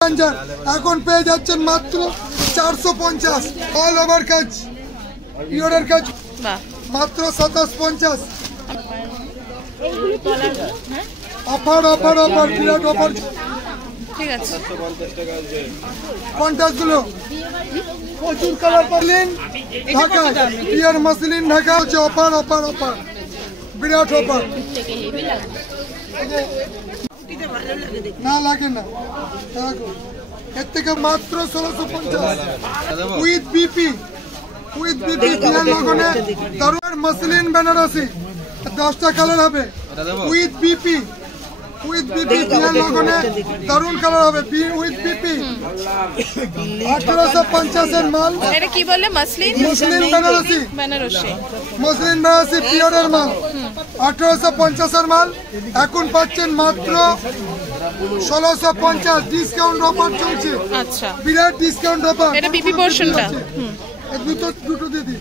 এখন পেয়ে যাচ্ছেন মাত্র 450 অল ওভার কাজ পিওরের কাজ মাত্র 2750 অফার অফার অফার বিরাট অফার। ঠিক আছে কন্টাক্ট গুলো প্রচুর কালার পাবেন ঢাকা পিওর মসলিন ঢাকা হচ্ছে অফার অফার অফার বিরাট অফার। না লাগে না এর থেকে মাত্র 1650 উইথ বিপি বিয়ার লগনে দারুণ মসলিন বেনারসি 10টা কালার হবে উইথ বিপি বিয়ার লগনে দারুণ কালার হবে উইথ বিপি 1850 এর মাল। এটা কি বলে মসলিন বেনারসি মসলিন বেনারসি পিওরের মাল 1850 এর মাল এখন পাচ্ছেন মাত্র 1650 ডিসকাউন্ট অফার চলছে। আচ্ছা বিরাট ডিসকাউন্ট অফার। এটা বিপি পোরশনটা দুটো দিদি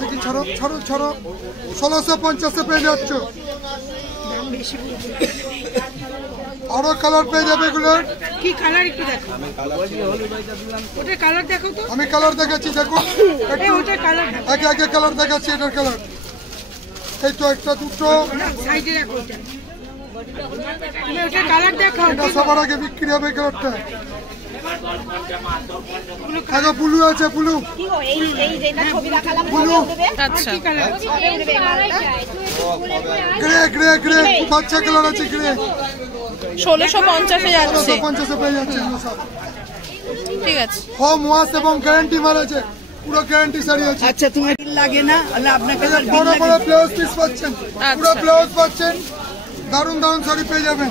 দেখি ছাড়ো ছাড়ো ছাড়ো 1650 এ পেয়ে যাচ্ছ। আরো কালার পেয়ে যাবে এগুলো। কি কালার একটু দেখো ওটা কালার দেখো তো। আমি কালার দেখাচ্ছি দেখো ওটা কালার একে একে কালার দেখাচ্ছি এটার কালার এই তো একটা দুটো সাইডে রাখো ওটা তুমি ওটা কালার দেখাও। এটা সবার আগে বিক্রি হবে কালারটা। আগে ব্লু আছে ব্লু ব্লু আচ্ছা গ্রে গ্রে গ্রে বাচ্চা কালার আছে গ্রে 1650 এ যাচ্ছে 1650 পেয়ে যাচ্ছে সব। ঠিক আছে হোম ওয়াশ এবং গ্যারান্টি মাল আছে পুরো গ্যারান্টি শাড়ি আছে। আচ্ছা তোমার বিল লাগে না তাহলে আপনাকে বড় বড় ব্লাউজ পিস পাচ্ছেন পুরো ব্লাউজ পাচ্ছেন দারুন দারুন শাড়ি পেয়ে যাবেন।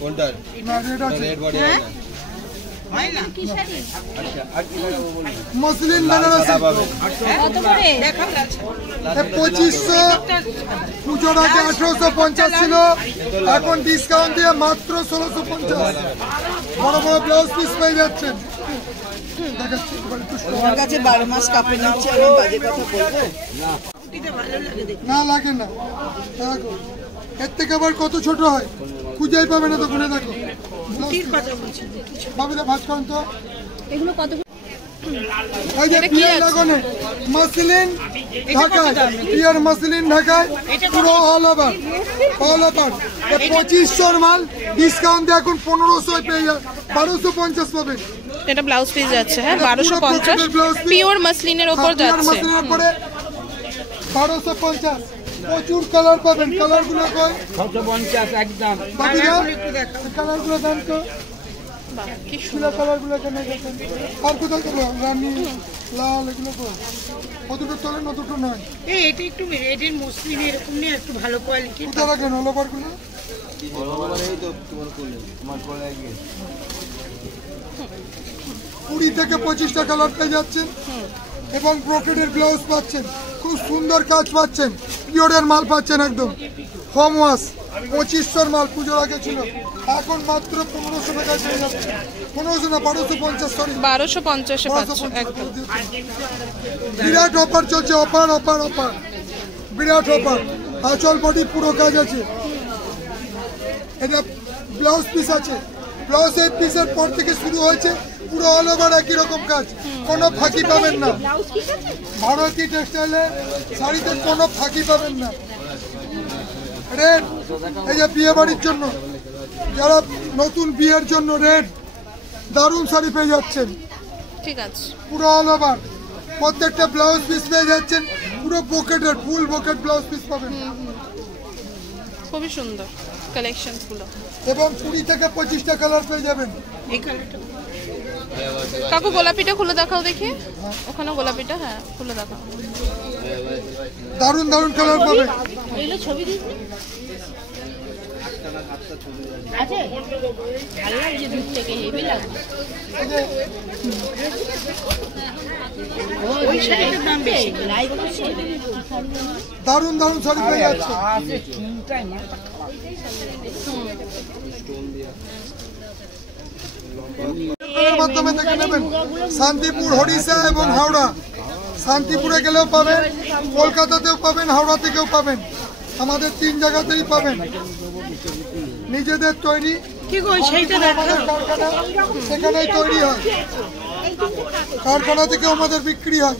কোনটা না রেড আছে রেড বডি আছে হয় না আচ্ছা আর কি বলবো মসলিন বেনারসি কত করে দেখাও। 2500 পুজোর আগে 1850 ছিল এখন ডিসকাউন্ট দিয়ে মাত্র 1650 বড় বড় ব্লাউজ পিস পেয়ে যাচ্ছেন। দেখাচ্ছি তোমার কাছে 12 মাস কাপড় নিচ্ছে আমি বাজে কথা বলবো না লাগে না দেখো এর থেকে আবার কত ছোট হয় খুঁজেই পাবে না তো গুনে দেখো ভাবিলে ভাজ করেন তো এগুলো কত এই যে পিওর লাগানো মসলিন ঢাকায় পিওর মসলিন ঢাকায় পুরো অল ওভার 2500 মাল ডিসকাউন্ট দিয়ে এখন 1500 পেয়ে যাবে 1250 পাবেন। এটা ব্লাউজ পিস যাচ্ছে হ্যাঁ 1250 পিওর মসলিনের উপর যাচ্ছে মসলিনের উপরে 1250 প্রচুর কালার পাবেন কালারগুলো কই 650 একদম বাকিরা কালারগুলো দাম তো কি সুন্দর কালারগুলো কেন দেখেন আর কোথায় গেল রানী লাল এগুলো কই কতটুকু চলে নতুন নয় এটা একটু রেডের মসলিন এরকম নিয়ে একটু ভালো কোয়ালিটি কোথায় রাখেন অল ওভারগুলো এই তো তোমার কোলে তোমার কোলে গিয়ে 20 থেকে 25টা কালার পেয়ে যাচ্ছেন এবং ব্রোকেডের ব্লাউজ পাচ্ছেন খুব সুন্দর কাজ পাচ্ছেন পিওরের মাল পাচ্ছেন একদম হোম ওয়াশ 2500 মাল পুজোর আগে ছিল এখন মাত্র 1500 টাকায় পেয়ে যাচ্ছে 1500 না 1250 সরি 1250 এ পাচ্ছে একদম বিরাট অফার চলছে অফার অফার অফার বিরাট অফার আঁচল বডি পুরো কাজ আছে। এটা ব্লাউজ পিস আছে ব্লাউজের পিসের পর থেকে শুরু হয়েছে পুরো অল ওভার একই রকম কাজ কোনো ফাঁকি পাবেন না ভারতী টেক্সটাইলে শাড়িতে কোনো ফাঁকি পাবেন না। রেড এই যে বিয়ে বাড়ির জন্য যারা নতুন বিয়ের জন্য রেড দারুণ শাড়ি পেয়ে যাচ্ছেন ঠিক আছে পুরো অল ওভার প্রত্যেকটা ব্লাউজ পিস পেয়ে যাচ্ছেন পুরো পকেটের ফুল পকেট ব্লাউজ পিস পাবেন খুবই সুন্দর কালেকশনস গুলো এবং 20 থেকে 25টা কালার পেয়ে যাবেন। এই কালারটা কাকু গোলাপিটা খুলে দেখাও দেখি ওখানে গোলাপিটা হ্যাঁ খুলে দেখাও দারুণ দারুণ কালার পাবে এগুলো ছবি দিস আছে ভালো লাগছে দূর থেকে হেভি লাগছে ওই শাড়িটার দাম বেশি লাইভ করছে দারুণ দারুণ শাড়ি পেয়ে যাচ্ছে আছে চুনটাই না মাধ্যমে দেখে নেবেন শান্তিপুর হরিষা এবং হাওড়া শান্তিপুরে গেলেও পাবেন কলকাতাতেও পাবেন হাওড়া থেকেও পাবেন আমাদের 3 জায়গাতেই পাবেন। নিজেদের তৈরি কি গো সেইটা দেখো, কারখানা, সেখানেই তৈরি হয়, কারখানা থেকে আমাদের বিক্রি হয়।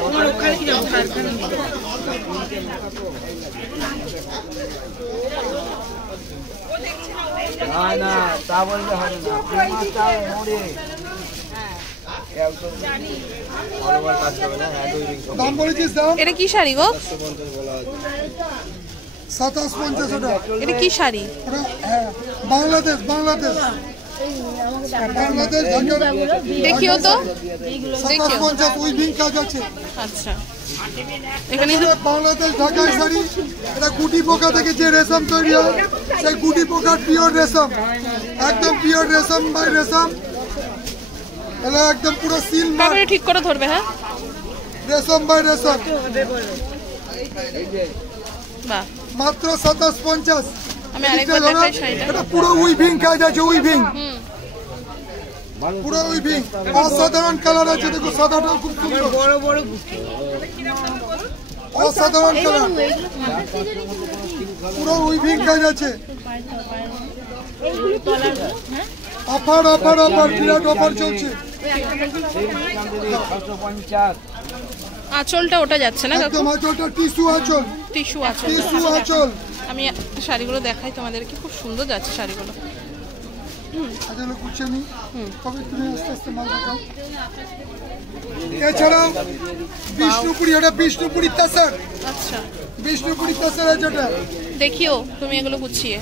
তোমার ওখানে কি যাবো কারখানা? না না তা বললে হবে না, মাছটা মরে একদম বরাবর কাজ হবে না। হ্যাঁ দুই রিং দাম বলেছিস দাম এটা কি শাড়ি গো? 750 বলা আছে। 2750 ওটা। এটা কি শাড়ি? ওটা হ্যাঁ বাংলাদেশ, বাংলাদেশ বাংলাদেশ ঢাকার। দেখিও তো। 2750 উইভিং কাজ আছে। আচ্ছা, এখানে এটা বাংলাদেশ ঢাকার শাড়ি। এটা গুটি পোকা থেকে যে রেশম তৈরি হয়, সেই গুটি পোকার পিওর রেশম, একদম পিওর রেশম বাই রেশম। এটা একদম পুরো সিল মার্ক, তারপরে ঠিক করে ধরবে। হ্যাঁ, রেশম বাই রেশম। বাহ, মাত্র 2750। আমি আরেকবার দেখাই শাড়িটা। এটা পুরো উইভিং কাজ আছে, উইভিং পুরো উইভিং। অসাধারণ কালার আছে, দেখো সাদাটাও খুব সুন্দর, বড় বড় গুটি। অসাধারণ কালার, পুরো উইভিং কাজ আছে। অফার অফার অফার, বিরাট অফার চলছে। 650 আঁচলটা ওটা যাচ্ছে না কাকু? একদম আঁচলটা টিস্যু আঁচল, টিস্যু আঁচল। টিস্যু আঁচল। আমি শাড়িগুলো দেখাই তোমাদেরকে, খুব সুন্দর যাচ্ছে শাড়িগুলো। আচ্ছা গুছিয়ে নি, তবে তুমি আস্তে আস্তে মাল দেখাও। এছাড়াও বিষ্ণুপুরি, ওটা বিষ্ণুপুরি তাসার, আচ্ছা, বিষ্ণুপুরি তাসার আছে ওটা। দেখিও তুমি এগুলো গুছিয়ে।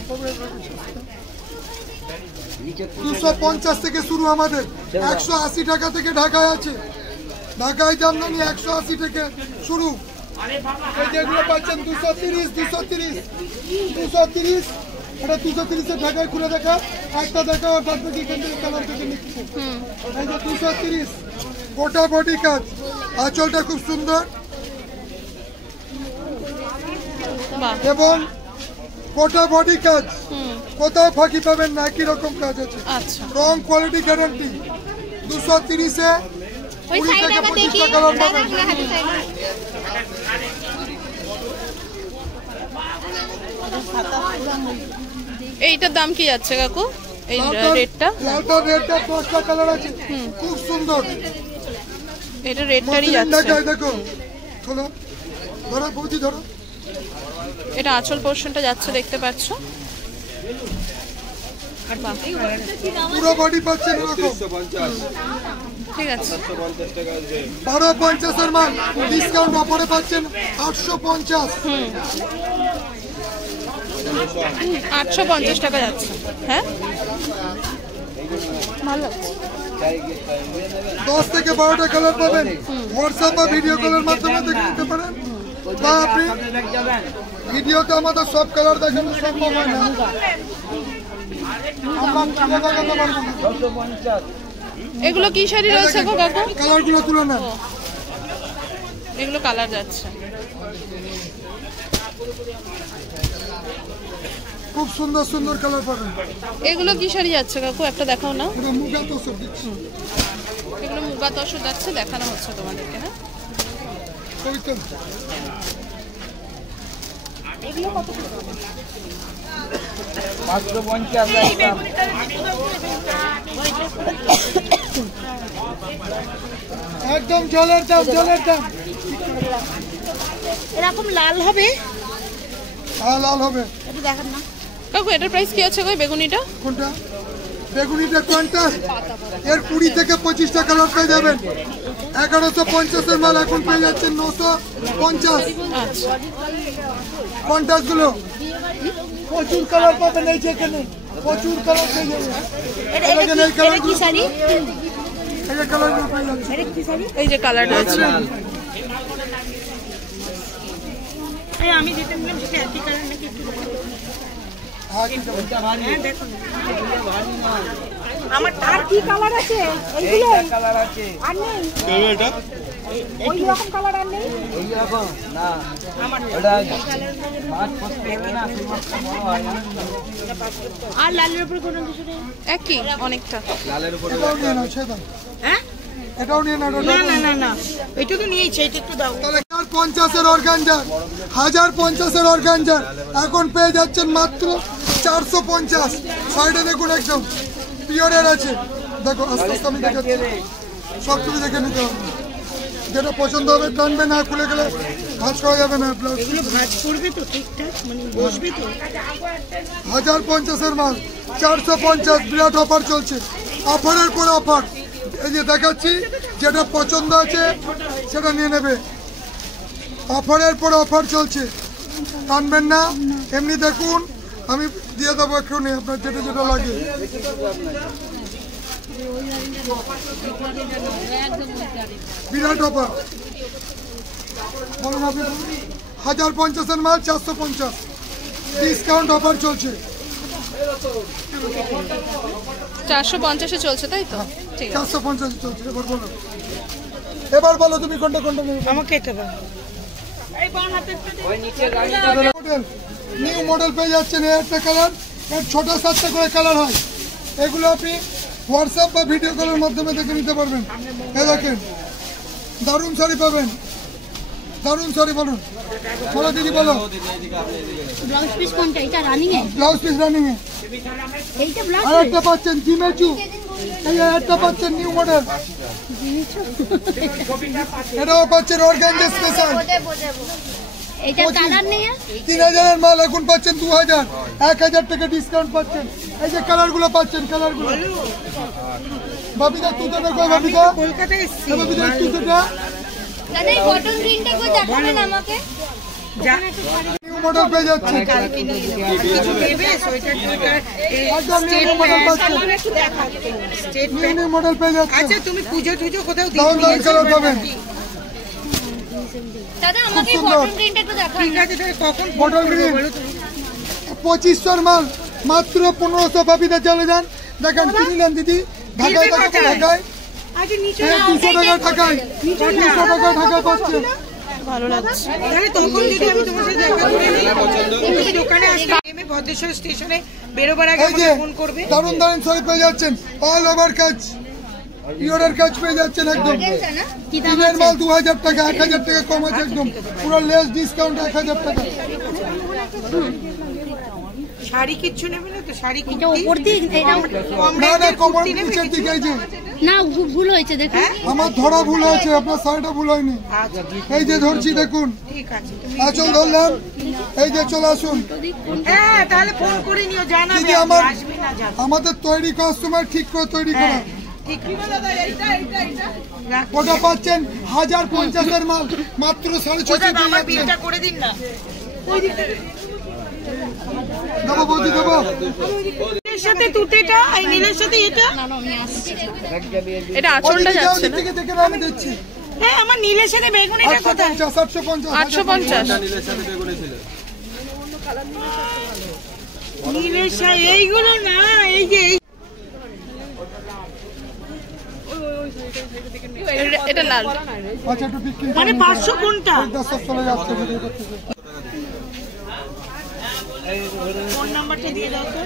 250 থেকে শুরু আমাদের, 180 টাকা থেকে ঢাকায় আছে। ঢাকায় জামদানি 180 থেকে শুরু। এই যেগুলো পাচ্ছেন 230, 230, 230। এটা 230 ঢাকায় খুলে দেখা, একটা দেখা, আর বাদ বাকি এখান থেকে কালার থেকে নিচ্ছে। এই যে 230, গোটা বডি কাজ, আঁচলটা খুব সুন্দর বাহ, এবং গোটা বডি কাজ, কোথাও ফাঁকি পাবেন না, একই রকম কাজ আছে। আচ্ছা, রং কোয়ালিটি গ্যারান্টি। 230-এ 20 থেকে 25টা কালার পাবেন। এইটার দাম কি যাচ্ছে কাকু? এই রেটটা? লালটার রেটটা 10টা কালার আছে, খুব সুন্দর। এটা রেটটারই মসলিন যাচ্ছে। ঢাকায় দেখো, খোলো, ধরো বৌদি ধরো। এটা আঁচল পোর্শনটা যাচ্ছে, দেখতে পাচ্ছ। বাহ, পুরো বডি পাচ্ছেন এরকম। 350 ঠিক আছে। 750 টাকা আছে। 1250-এর মাল ডিসকাউন্ট অফারে পাচ্ছেন 850। 850 টাকা যাচ্ছে। হ্যাঁ, ভালো লাগছে। 10 থেকে 12টা কালার পাবেন। হোয়াটসঅ্যাপ বা ভিডিও কলের মাধ্যমে দেখে নিতে পারেন, বা আপনি ভিডিওতে আমাদের সব কালার দেখানো সম্ভব হয় না, আমরা খুলে দেখাতে পারবো না। 650 এগুলো কি শাড়ি রয়েছে গো কাকু? কালারগুলো তুলে নেন। এগুলো কালার যাচ্ছে। খুব সুন্দর সুন্দর কালার পাবেন। এগুলো কি শাড়ি যাচ্ছে কাকু? একটা দেখাও না। পুরো মুগা তোষক দিচ্ছি। এগুলো মুগা তসর যাচ্ছে, দেখানো হচ্ছে তোমাদেরকে। হ্যাঁ, পবিত্র মাত্র 50 একদম। একদম জলের দাম, জলের দাম। এরকম লাল হবে, হ্যাঁ লাল হবে। একটু দেখান না। কাকু এটার প্রাইস কি আছে গো? বেগুনিটা কোনটা? বেগুনিটা কোনটা? এর 20 থেকে 25টা কালার পেয়ে যাবেন। 1150-এর মাল এখন পেয়ে যাচ্ছেন 950। আচ্ছা, কন্টাসগুলো প্রচুর কালার পাবেন, এই যে এখানে প্রচুর কালার পেয়ে যাবেন। এখানে এই কালারগুলো, শাড়ি এই যে কালারগুলো পেয়ে যাচ্ছেন। এটা কি শাড়ি? এই যে কালারটা আছে। আমি যেটা নিলাম সেটা একই কালার নাকি? একটু হ্যাঁ, ঠিক আছে। দেখুন আমার আর কি কালার আছে? এইগুলো কালার আছে আর নেই, ওই রকম কালার আর নেই। এই রকম না, ওটা মাছ পড়তে হবে না, সেই মাছটা বড় হয় না। আর লালের উপর কোনো কিছু নেই? একই অনেকটা। লালের উপর এটাও নিয়ে নাও, ছেদা। হ্যাঁ, এটাও নিয়ে নাও। না না না না, এটা তো নিয়েছে, এটা একটু দাও। তাহলে কার 1050-এর অর্গানজার, 1050-এর অর্গানজার এখন পেয়ে যাচ্ছেন মাত্র 450। সাইডে দেখুন একদম পিওরের আছে। দেখো আস্তে আস্তে আমি দেখাচ্ছি, সব তুমি দেখে নিতে হবে। যেটা পছন্দ হবে টানবে না, খুলে গেলে ভাঁজ করা যাবে না। এগুলো ভাঁজ করবে তো ঠিকঠাক, মানে বসবে তো? 1050-এর মাল 450, বিরাট অফার চলছে, অফারের পর অফার। এই যে দেখাচ্ছি, যেটা পছন্দ আছে সেটা নিয়ে নেবে। অফারের পর অফার চলছে, টানবেন না। এমনি দেখুন, আমি দিয়ে দেবো এক্ষুনি আপনার যেটা যেটা লাগে। বিরাট অফার। 1050-এর মাল 450, ডিসকাউন্ট অফার চলছে। 450-এ চলছে তাই তো? ঠিক আছে, 450 চলছে। এবার বলো তুমি কোনটা কোনটা নেবে। আমাকে এটা দাও। নিউ মডেল পেয়ে যাচ্ছেন। একটা কালার, এর ছোট 7টা করে কালার হয়। এগুলো আপনি হোয়াটসঅ্যাপ বা ভিডিও কলের মাধ্যমে দেখে নিতে পারবেন। এই দেখেন, দারুণ শাড়ি পাবেন, দারুণ শাড়ি। বলুন, বলো দিদি, বলো। ব্লাউজ পিস কোনটা? এটা রানিং এ? ব্লাউজ পিস রানিং এ। এইটা ব্লাউজ আর একটা পাচ্ছেন জিমেচু, এই একটা পাচ্ছেন নিউ মডেল। এটাও পাচ্ছেন অর্গানজা স্পেশাল। এটা কালার নেই? 3000-এর মাল এখন পাচ্ছেন 2000, 1000 টাকা ডিসকাউন্ট পাচ্ছেন। এই যে কালারগুলো পাচ্ছেন, কালারগুলো। বাবিদা তুতো দেখো, বাবিদা কলকাতায় এসেছি। বাবিদা তুতোটা দাদা এই কটন প্রিন্টটা কো দেখাবেন আমাকে? নিউ মডেল পেয়ে যাচ্ছে। কালকে নিয়ে যাবো। কিছু নেবে? সোয়েটার টোয়েটার, একদম স্টেট নিউ মডেল প্যান্ট পাচ্ছেন। একটু দেখা। State new pant. New model পেয়ে যাচ্ছে। আচ্ছা তুমি পুজো টুজো কোথাও দারুণ দারুণ কালার পাবেন। দাদা আমাকে কটন প্রিন্টটা একটু দেখান। ঠিক আছে, তাহলে কখন মডেল গ্রিন 2500-এর মাল মাত্র 1500। বাবিদা চলে যান, দেখেন কিনে নেন দিদি। ঢাকায় কত ঢাকায়? আচ্ছা নিচে 200 টাকা ঢাকায়, 200 টাকা ঢাকায় পাচ্ছেন। ভালো লাগছে। তাহলে তখন যদি আমি তোমার সাথে দেখা করে নিই, তুমি দোকানে আসবে, নেমে ভদ্রেশ্বর স্টেশনে বেরোবার আগে এই যে আমাকে ফোন করবে। দারুণ দারুণ শাড়ি পেয়ে যাচ্ছেন, অল ওভার কাজ, পিওরের কাজ পেয়ে যাচ্ছেন একদম। কি দাম দিনের মাল 2000 টাকা, 1000 টাকা কম আছে একদম, পুরো লেস ডিসকাউন্ট 1000 টাকা। শাড়ি কিচ্ছু নেবে না তো? শাড়ি এটা উপর দিয়ে এটা কম না না, রেঞ্জের কমর কুর্তি নেবে নিচের কিছু? দিকে। এই যে না ভুল হয়েছে দেখুন। আমার ধরা ভুল হয়েছে, আপনার শাড়িটা ভুল হয়নি। আচ্ছা এই যে ধরছি দেখুন, ঠিক আছে, তুমি আঁচল ধরলাম। এই যে চলে আসুন হ্যাঁ তাহলে ফোন করে নিও, জানাবে দিদি। আমার আসবে না যাবে। আমাদের তৈরি কাস্টমার ঠিক করে তৈরি করা। হ্যাঁ ঠিক আছে। ওটা পাচ্ছেন 1050-এর মাল মাত্র 650 আমার বিলটা করে দিন না। দেবো বৌদি, দেবো। নীলের সাথে তুতেটা, এই নীলের সাথে এটা। এটা আঁচলটা যাচ্ছে না? থেকে দেখে আমি দিচ্ছি। হ্যাঁ আমার নীলের সাথে বেগুনিটা কোথায়? 850, 850। নীলের সাথে এইগুলো না, এই যে এটা লাল। আচ্ছা একটু বিক্রি মানে 500 কোনটা? 10 চলে যাচ্ছে। ফোন নাম্বারটা দিয়ে দাও তো।